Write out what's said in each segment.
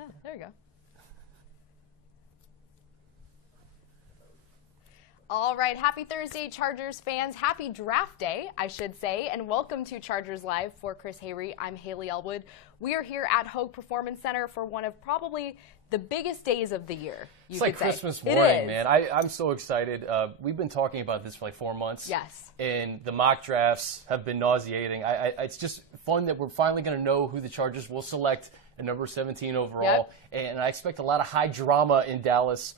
Oh, there you go. All right, happy Thursday, Chargers fans. Happy draft day, I should say, and welcome to Chargers Live. For Chris Hayre, I'm Hayley Elwood. We are here at Hogue Performance Center for one of probably the biggest days of the year. It's like Christmas morning, man. I'm so excited. We've been talking about this for like 4 months. Yes. And the mock drafts have been nauseating. It's just fun that we're finally going to know who the Chargers will select at number 17 overall. Yep. And I expect a lot of high drama in Dallas.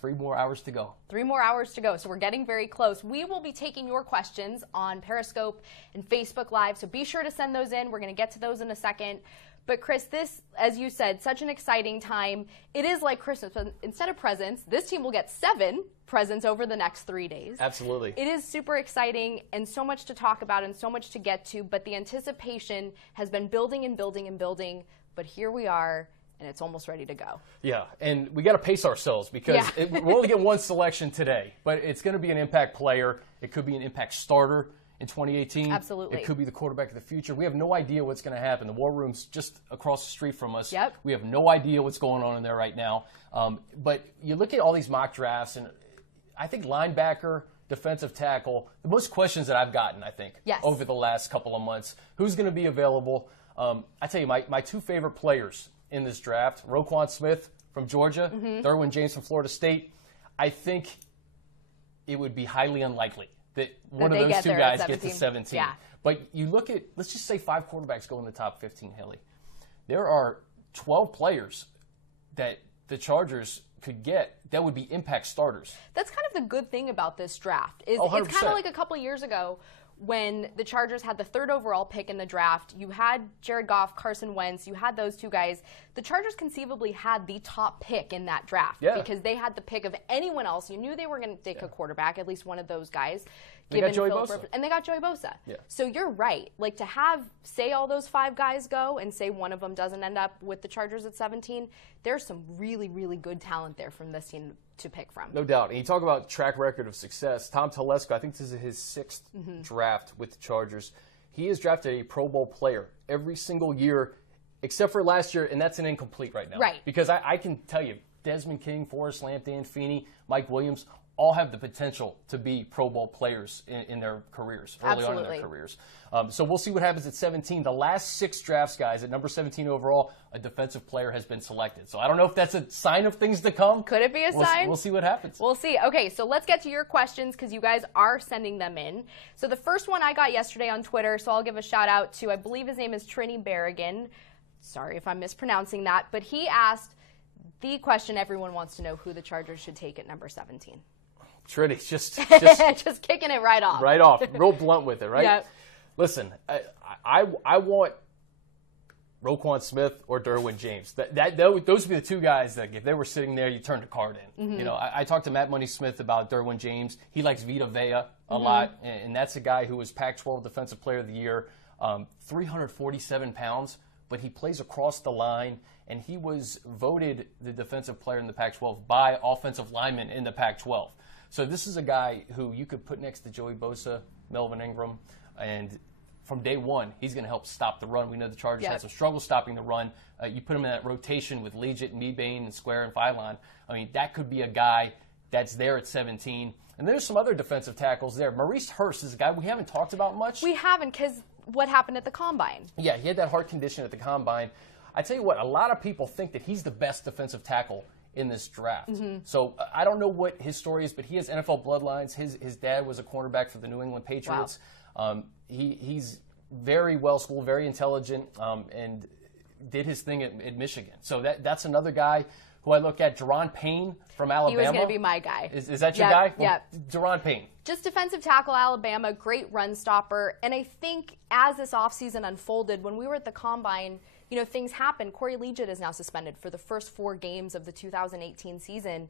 3 more hours to go. 3 more hours to go, so we're getting very close. We will be taking your questions on Periscope and Facebook Live, so be sure to send those in. We're going to get to those in a second. But Chris, this, as you said, such an exciting time. It is like Christmas, but instead of presents, this team will get 7 presents over the next 3 days. Absolutely. It is super exciting and so much to talk about and so much to get to, but the anticipation has been building and building and building, but here we are. And it's almost ready to go. Yeah, and we got to pace ourselves because we're only getting 1 selection today, but it's going to be an impact player. It could be an impact starter in 2018. Absolutely. It could be the quarterback of the future. We have no idea what's going to happen. The war room's just across the street from us. Yep. We have no idea what's going on in there right now. But you look at all these mock drafts, and I think linebacker, defensive tackle, the most questions that I've gotten, I think, over the last couple of months. Who's going to be available? I tell you, my 2 favorite players in this draft, Roquan Smith from Georgia, Derwin James from Florida State. I think it would be highly unlikely that one of those 2 guys get to 17. Yeah. But you look at, let's just say 5 quarterbacks go in the top 15, Haley. There are 12 players that the Chargers could get that would be impact starters. That's kind of the good thing about this draft. It's kind of like a couple of years ago when the Chargers had the 3rd overall pick in the draft. You had Jared Goff, Carson Wentz, you had those 2 guys. The Chargers conceivably had the top pick in that draft because they had the pick of anyone else. You knew they were going to take a quarterback, at least one of those guys. They got Joey Bosa. And they got Joey Bosa. Yeah. So you're right. Like, to have, say, all those 5 guys go and say one of them doesn't end up with the Chargers at 17, there's some really, really good talent there from this team to pick from. No doubt. And you talk about track record of success. Tom Telesco, I think this is his 6th draft with the Chargers. He has drafted a Pro Bowl player every single year except for last year, and that's an incomplete right now. Right. Because I can tell you, Desmond King, Forrest Lamp, Dan Feeney, Mike Williams, all have the potential to be Pro Bowl players in their careers, early on in their careers. So we'll see what happens at 17. The last 6 drafts, guys, at number 17 overall, a defensive player has been selected. So I don't know if that's a sign of things to come. Could it be a sign? We'll see what happens. We'll see. Okay, so let's get to your questions because you guys are sending them in. So the first one I got yesterday on Twitter, so I'll give a shout out to, I believe his name is Trini Berrigan. Sorry if I'm mispronouncing that. But he asked the question everyone wants to know, who the Chargers should take at number 17. Trini, just just kicking it right off. Right off. Real blunt with it, right? Yep. Listen, I want Roquan Smith or Derwin James. Those would be the 2 guys that if they were sitting there, you turn the card in. You know, I talked to Matt Money Smith about Derwin James. He likes Vita Vea a lot, and that's a guy who was Pac-12 Defensive Player of the Year, 347 pounds, but he plays across the line, and he was voted the defensive player in the Pac-12 by offensive linemen in the Pac-12. So this is a guy who you could put next to Joey Bosa, Melvin Ingram, and from day one, he's going to help stop the run. We know the Chargers had some trouble stopping the run. You put him in that rotation with Legit, Mebane, and Square and Phylon. I mean, that could be a guy that's there at 17. And there's some other defensive tackles there. Maurice Hurst is a guy we haven't talked about much. We haven't, because what happened at the Combine? Yeah, he had that heart condition at the Combine. I tell you what, a lot of people think that he's the best defensive tackle in this draft. So I don't know what his story is, but he has NFL bloodlines. His dad was a cornerback for the New England Patriots. Wow. He's very well schooled, very intelligent, and did his thing at Michigan. So that's another guy who I look at. Deron Payne from Alabama. He was going to be my guy. Is that your guy? Yeah. Deron Payne. Just defensive tackle, Alabama, great run stopper. And I think as this offseason unfolded, when we were at the Combine, you know, things happened. Corey Legit is now suspended for the first 4 games of the 2018 season.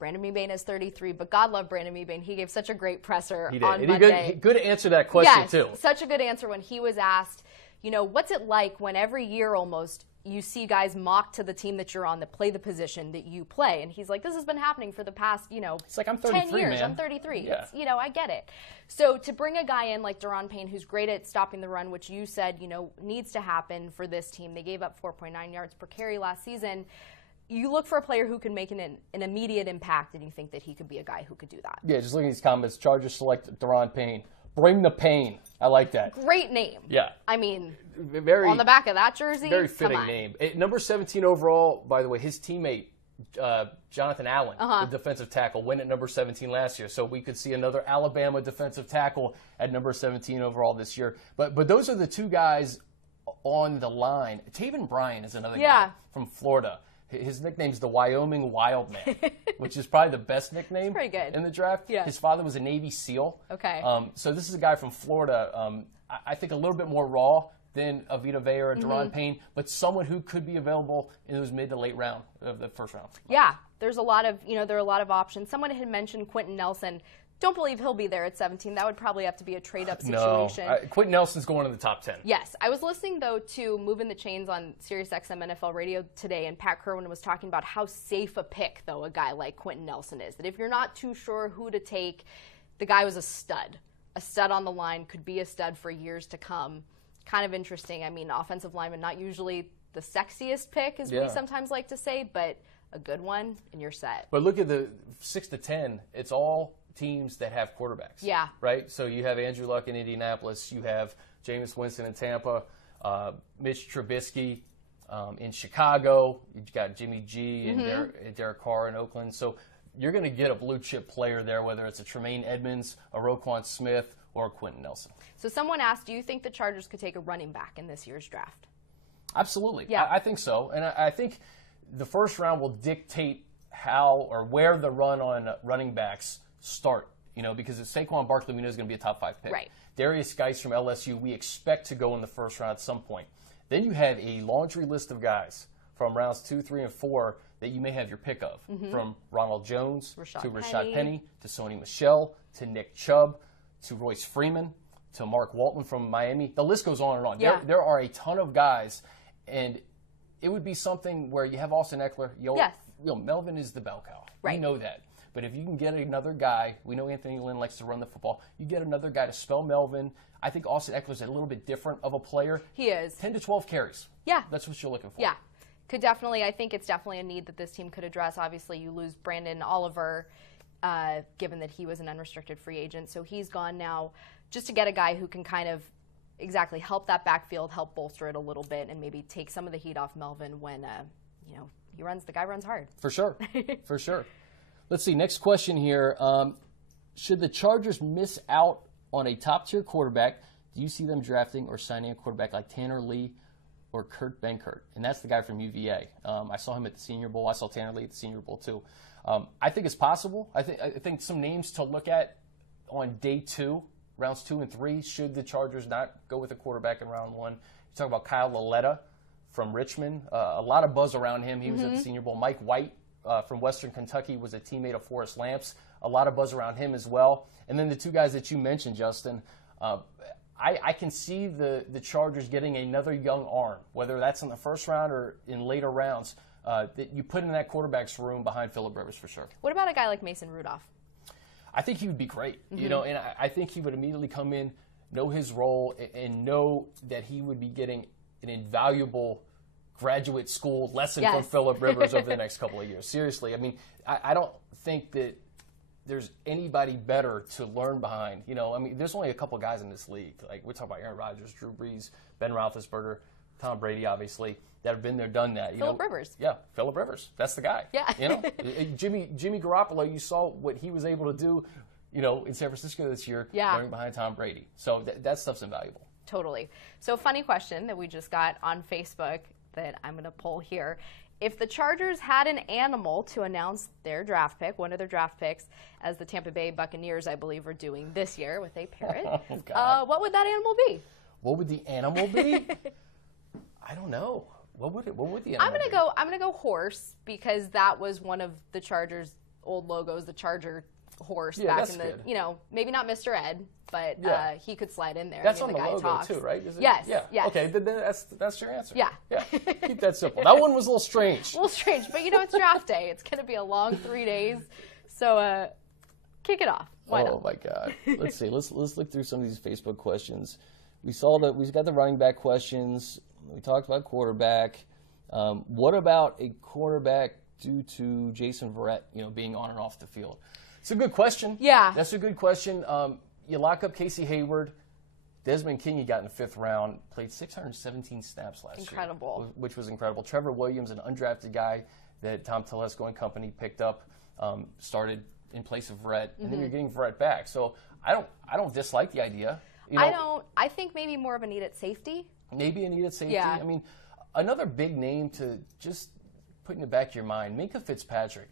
Brandon Mebane is 33, but God love Brandon Mebane. He gave such a great presser on Monday. Good to answer that question, too. Such a good answer when he was asked, you know, what's it like when every year almost you see guys mock to the team that you're on that play the position that you play. And he's like, this has been happening for the past, it's like, I'm 33, 10 years. man. I'm 33. Yeah. I get it. So to bring a guy in like Daron Payne, who's great at stopping the run, which you said, needs to happen for this team. They gave up 4.9 yards per carry last season. You look for a player who can make an immediate impact, and you think that he could be a guy who could do that. Yeah, just looking at these comments, Chargers select Daron Payne. Bring the pain. I like that. Great name. Yeah. I mean, very, on the back of that jersey, very fitting name. Number 17 overall, by the way, his teammate, Jonathan Allen, the defensive tackle, went at number 17 last year. So we could see another Alabama defensive tackle at number 17 overall this year. But those are the two guys on the line. Taven Bryan is another guy from Florida. His nickname's the Wyoming Wild Man, which is probably the best nickname in the draft. Yeah. His father was a Navy SEAL. Okay. So this is a guy from Florida. I think a little bit more raw than a Vita Vea or Daron Payne, but someone who could be available in those mid to late round of the first round. Yeah, there's a lot of there are a lot of options. Someone had mentioned Quentin Nelson. Don't believe he'll be there at 17. That would probably have to be a trade-up situation. No, Quentin Nelson's going in the top 10. Yes. I was listening, though, to Moving the Chains on SiriusXM NFL Radio today, and Pat Kerwin was talking about how safe a pick, though, a guy like Quentin Nelson is. That if you're not too sure who to take, the guy was a stud. A stud on the line, could be a stud for years to come. Kind of interesting. I mean, offensive lineman, not usually the sexiest pick, as we sometimes like to say, but a good one, and you're set. But look at the 6 to 10. It's all teams that have quarterbacks. Yeah. Right? So you have Andrew Luck in Indianapolis. You have Jameis Winston in Tampa. Mitch Trubisky in Chicago. You've got Jimmy G and Derek Carr in Oakland. So you're going to get a blue-chip player there, whether it's a Tremaine Edmonds, a Roquan Smith, or a Quentin Nelson. So someone asked, do you think the Chargers could take a running back in this year's draft? Absolutely. Yeah. I think so. And I think the first round will dictate how or where the run on running backs start, because if Saquon Barkley, we know is going to be a top 5 pick. Right. Darius Geis from LSU, we expect to go in the first round at some point. Then you have a laundry list of guys from rounds 2, 3, and 4 that you may have your pick of, from Ronald Jones to Rashad Penny to Sony Michel to Nick Chubb to Royce Freeman to Mark Walton from Miami. The list goes on and on. Yeah. There are a ton of guys, and it would be something where you have Austin Eckler. Melvin is the bell cow. Right. We know that. But if you can get another guy, we know Anthony Lynn likes to run the football, you get another guy to spell Melvin. I think Austin Eckler's a little bit different of a player. He is. 10 to 12 carries. Yeah. That's what you're looking for. Yeah. I think it's definitely a need that this team could address. Obviously, you lose Brandon Oliver, given that he was an unrestricted free agent. So he's gone now, just to get a guy who can kind of help that backfield, help bolster it a little bit, and maybe take some of the heat off Melvin when, the guy runs hard. For sure. For sure. Let's see, next question here. Should the Chargers miss out on a top-tier quarterback, do you see them drafting or signing a quarterback like Tanner Lee or Kurt Benkert? And that's the guy from UVA. I saw him at the Senior Bowl. I saw Tanner Lee at the Senior Bowl, too. I think it's possible. I think some names to look at on day 2, rounds 2 and 3, should the Chargers not go with a quarterback in round 1. You talk about Kyle Lauletta from Richmond. A lot of buzz around him. He was at the Senior Bowl. Mike White from Western Kentucky was a teammate of Forrest Lamps. A lot of buzz around him as well. And then the two guys that you mentioned, Justin, I can see the Chargers getting another young arm, whether that's in the first round or in later rounds, that you put in that quarterback's room behind Phillip Rivers for sure. What about a guy like Mason Rudolph? I think he would be great, and I think he would immediately come in, know his role, and know that he would be getting an invaluable graduate school lesson from Phillip Rivers over the next couple of years. Seriously, I mean, I don't think that there's anybody better to learn behind. There's only a couple guys in this league. Like, we're talking about Aaron Rodgers, Drew Brees, Ben Roethlisberger, Tom Brady, obviously, that have been there, done that. Phillip Rivers. Yeah, Phillip Rivers. That's the guy. Yeah. Jimmy Garoppolo, you saw what he was able to do, in San Francisco this year, learning behind Tom Brady. So that stuff's invaluable. Totally. So, funny question that we just got on Facebook that I'm going to pull here. If the Chargers had an animal to announce their draft pick, one of their draft picks, as the Tampa Bay Buccaneers, I believe, are doing this year with a parrot, what would that animal be? What would the animal be? I don't know. What would the animal be? I'm gonna go horse, because that was one of the Chargers' old logos, the Charger horse back in the, maybe not Mr. Ed, but he could slide in there. That's I mean, on the logo talks. too, right? Is it? Yes. Yeah. Yes. Okay, then that's your answer. Yeah. Yeah. Keep that simple. That one was a little strange. A little strange, but it's draft day. It's going to be a long 3 days, so kick it off. Why not? Oh my God. Let's see. Let's look through some of these Facebook questions. We saw that we've got the running back questions. We talked about quarterback. What about a quarterback due to Jason Verrett, being on and off the field? It's a good question. Yeah. That's a good question. You lock up Casey Hayward. Desmond King, you got in the 5th round, played 617 snaps last year. Incredible. Which was incredible. Trevor Williams, an undrafted guy that Tom Telesco and company picked up, started in place of Verrett, and then you're getting Verrett back. So I don't dislike the idea. I think maybe more of a need at safety. Maybe a need at safety. Yeah. I mean, another big name to just put in the back of your mind, Minkah Fitzpatrick.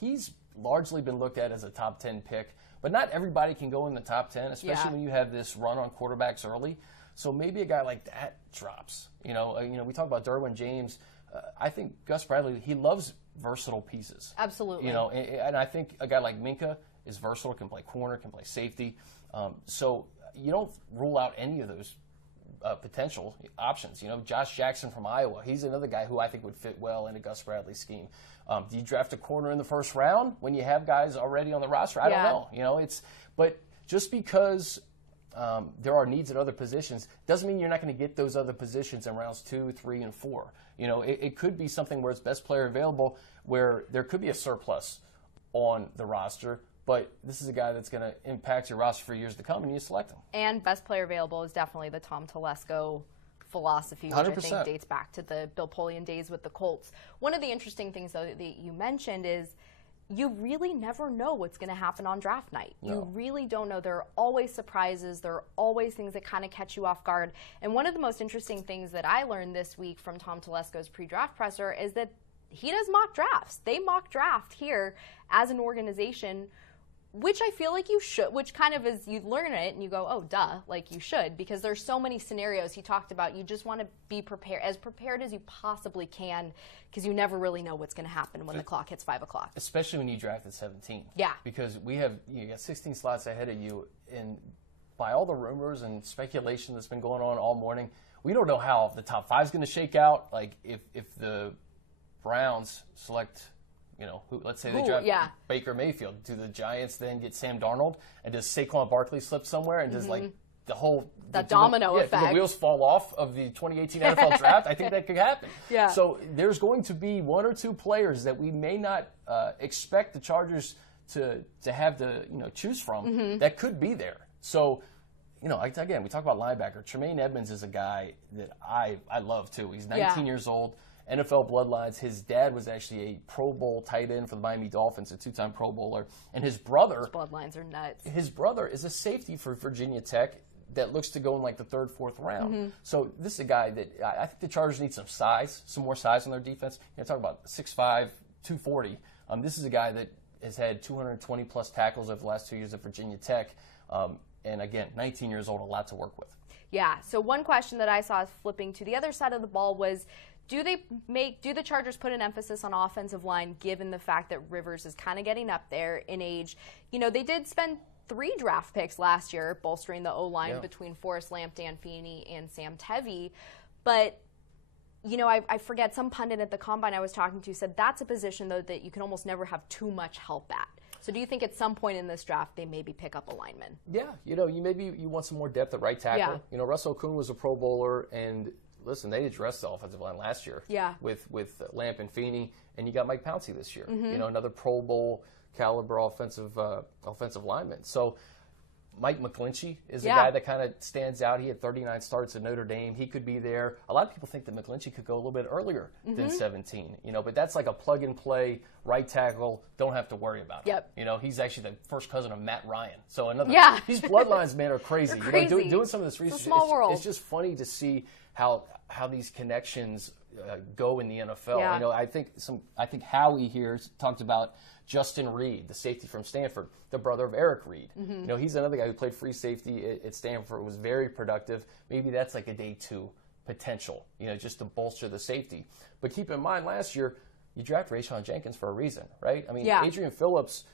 He's largely been looked at as a top 10 pick, but not everybody can go in the top 10, especially when you have this run on quarterbacks early. So maybe a guy like that drops. We talk about Derwin James. I think Gus Bradley, he loves versatile pieces. Absolutely. And I think a guy like Minkah is versatile, can play corner, can play safety. So you don't rule out any of those potential options. Josh Jackson from Iowa, he's another guy who I think would fit well in a Gus Bradley scheme. Do you draft a corner in the 1st round when you have guys already on the roster? I don't know. But just because there are needs at other positions doesn't mean you're not going to get those other positions in rounds 2, 3, and 4. It could be something where it's best player available, where there could be a surplus on the roster, but this is a guy that's going to impact your roster for years to come, and you select him. And best player available is definitely the Tom Telesco philosophy, which 100%. I think dates back to the Bill Polian days with the Colts. One of the interesting things, though, that you mentioned is you really never know what's going to happen on draft night. No. You really don't know. There are always surprises. There are always things that kind of catch you off guard. And one of the most interesting things that I learned this week from Tom Telesco's pre-draft presser is that he does mock drafts. They mock draft here as an organization, which I feel like you should, which kind of is, you learn it and you go, oh, duh, like you should, because there's so many scenarios he talked about. You just want to be prepared as you possibly can, because you never really know what's going to happen when the clock hits 5 o'clock. Especially when you draft at 17. Yeah. Because you got 16 slots ahead of you, and by all the rumors and speculation that's been going on all morning, we don't know how the top 5 is going to shake out. Like if the Browns select, let's say they draft Baker Mayfield. Do the Giants then get Sam Darnold? And does Saquon Barkley slip somewhere? And does the whole domino effect? The wheels fall off of the 2018 NFL draft? I think that could happen. Yeah. So there's going to be 1 or 2 players that we may not expect the Chargers to have to choose from that could be there. So again, we talk about linebacker. Tremaine Edmonds is a guy that I love too. He's 19 years old. NFL bloodlines. His dad was actually a Pro Bowl tight end for the Miami Dolphins, a 2-time Pro Bowler. And his brother... His bloodlines are nuts. His brother is a safety for Virginia Tech that looks to go in like the 3rd, 4th round. So this is a guy that I think the Chargers need some size, some more size on their defense. Talk about 6'5", 240. This is a guy that has had 220-plus tackles over the last 2 years at Virginia Tech. And again, 19 years old, a lot to work with. Yeah, so one question that I saw flipping to the other side of the ball was, do the Chargers put an emphasis on offensive line given the fact that Rivers is kind of getting up there in age? They did spend 3 draft picks last year bolstering the O-line between Forrest Lamp, Dan Feeney, and Sam Tevy. But, I forget, some pundit at the Combine I was talking to said that's a position, though, that you can almost never have too much help at. So do you think at some point in this draft they maybe pick up a lineman? Yeah, you want some more depth at right tackle. Yeah. Russell Kuhn was a Pro Bowler, and listen, they addressed the offensive line last year with Lamp and Feeney, and you got Mike Pouncey this year. Another Pro Bowl caliber offensive lineman. So Mike McGlinchey is a guy that kind of stands out. He had 39 starts at Notre Dame. He could be there. A lot of people think that McGlinchey could go a little bit earlier than 17. But that's like a plug-and-play right tackle. Don't have to worry about it. He's actually the first cousin of Matt Ryan. So these bloodlines, man, are crazy. They're crazy. Doing some of this research, it's a small world. It's just funny to see how these connections go in the NFL. Yeah. I think Howie here talked about Justin Reed, the safety from Stanford, the brother of Eric Reed. He's another guy who played free safety at Stanford, was very productive. Maybe that's like a day 2 potential, just to bolster the safety. But keep in mind, last year, you drafted Rayshawn Jenkins for a reason, right? I mean, Adrian Phillips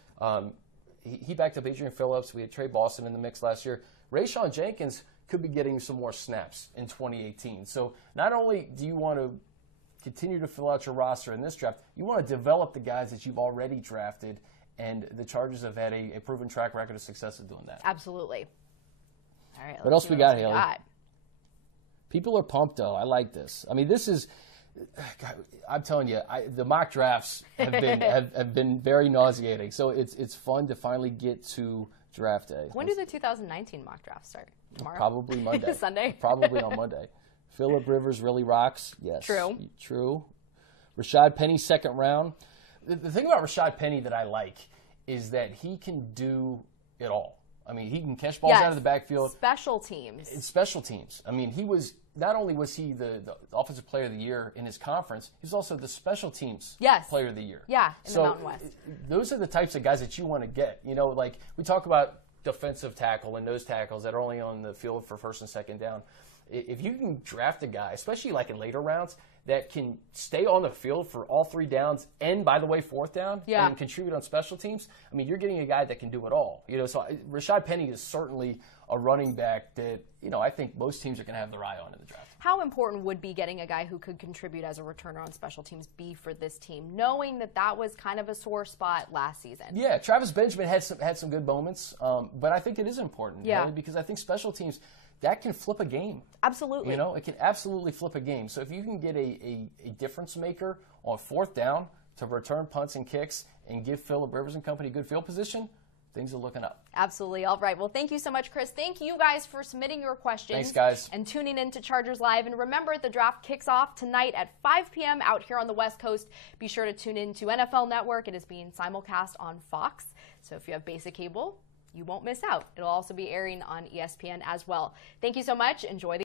he backed up Adrian Phillips. We had Trey Boston in the mix last year. Rayshon Jenkins could be getting some more snaps in 2018. So not only do you want to continue to fill out your roster in this draft, you want to develop the guys that you've already drafted, and the Chargers have had a proven track record of success of doing that. Absolutely. All right. What else we got, Haley? People are pumped, though. I like this. I mean, this is, God, I'm telling you, the mock drafts have been very nauseating. So it's fun to finally get to draft day. When do the 2019 mock drafts start? Tomorrow? Probably Monday. Sunday? Probably on Monday. Phillip Rivers really rocks. Yes. True. Rashad Penny, second round. The thing about Rashad Penny that I like is that he can do it all. I mean, he can catch balls out of the backfield. Special teams. Special teams. I mean, he was not only was he the offensive player of the year in his conference, he was also the special teams player of the year. Yeah, in the Mountain West. Those are the types of guys that you want to get. You know, like we talk about defensive tackle and nose tackles that are only on the field for first and second down. If you can draft a guy, especially like in later rounds, that can stay on the field for all 3 downs and, by the way, 4th down and contribute on special teams, I mean, you're getting a guy that can do it all. You know, so Rashad Penny is certainly a running back that, you know, I think most teams are going to have their eye on in the draft. How important would be getting a guy who could contribute as a returner on special teams be for this team, knowing that that was kind of a sore spot last season? Yeah, Travis Benjamin had some good moments, but I think it is important, really, because I think special teams, that can flip a game. Absolutely. You know, it can absolutely flip a game. So if you can get a difference maker on 4th down to return punts and kicks and give Phillip Rivers and company good field position, things are looking up. Absolutely. All right. Well, thank you so much, Chris. Thank you guys for submitting your questions. Thanks, guys. And tuning in to Chargers Live. And remember, the draft kicks off tonight at 5 p.m. out here on the West Coast. Be sure to tune in to NFL Network. It is being simulcast on Fox. So if you have basic cable, you won't miss out. It'll also be airing on ESPN as well. Thank you so much. Enjoy the